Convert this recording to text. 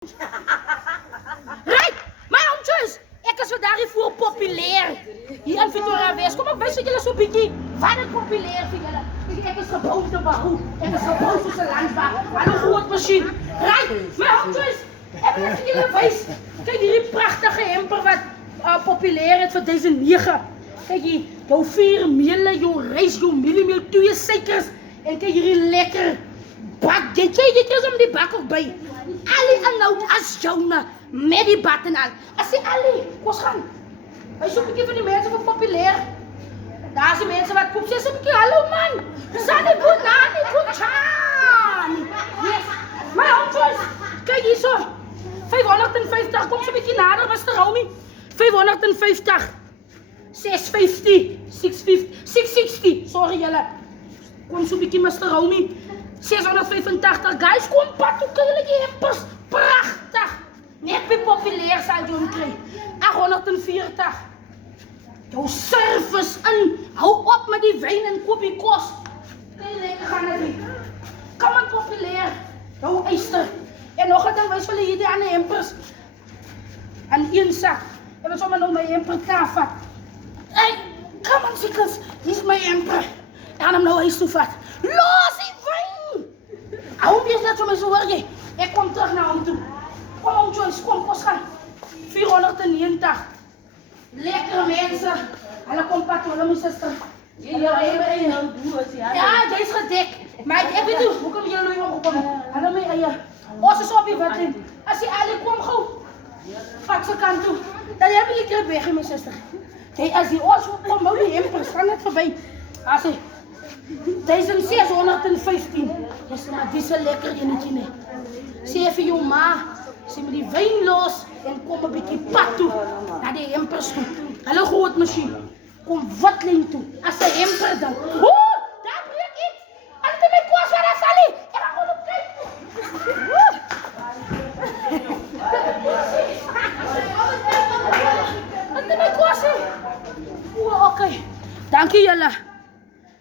Right! My own choice! Ek is vandag hier voor populair. Hier in Pretoria West. Kom ek wys vir julle so 'n bietjie wat ek populair vir julle. Ek is gebou te behou. Ek is gebou soos 'n landbouw. Wat 'n groot masjien. Right! My own choice! Ek wil vir julle wys. Kyk hierdie pragtige hemper wat populair het vir 2009. Kyk hier, jou 4 meele, jou rys, jou mieliemeel, 2 suikers en kyk hierdie lekker bak. Jy is om die bak ook by. Ali en as joune met die bad en al. As die Ali, ons gaan. Wij zoeken een keer van die mensen van populair. Daar zijn mensen wat koop. Ze zeggen een keer, hallo man. Zani Bunani Kuchan. Yes. My own choice. Kijk hier zo. 550. Kom zo'n beetje nader, was de Romy. 550. 650. 650. 660. Sorry jullie. Kom zo'n beetje, Mr. Romy. 685. Guys, kom pad. Hoe kun jullie die hempers? Prachtig. Net weer populair zijn jullie krijgen. 840. Jouw service in. Hou op met die wijn en koop die kost. Kun je lekker gaan naar die. Kom maar populair. Jouw eister. En nog een ding, wij zullen hier aan de hempers. En 1 zak. En we zullen nou mijn hemper tafen. Hey, come on ziekels. Hier is mijn hemper. En hem nou eens toe vat. Los die wijn. Hou hem net zo met zo hoor. Ik kom terug naar hem toe. Kom on Joyce, kom, ons gaan. 490. Lekkere mensen. Hulle kom pad, hulle my sister. Ja, jy is gedek. Maar ek weet nie, hoe kom julle nou opgekom? Hulle my eie. Ons is op die wat in. As die Ali kom gauw. Vat sy kant toe. Dan heb ik krip weg, my sister. Jy, as die ons kom, hou die hempers, gaan net voorbij. As hy. 1615. Dis maar dis 'n lekker enetjie nie. Sê vir jou ma, sy moet die wyn los en kom 'n bietjie pad toe na die hempers toe. Hulle groot masjien. Kom watlyn toe. As 'n hemper dan. Ooh, daar breek iets. Altyd my kwas waar daar sal. Ek gaan op kyk. Altyd my kwas. Ooh, okay. Dankie julle.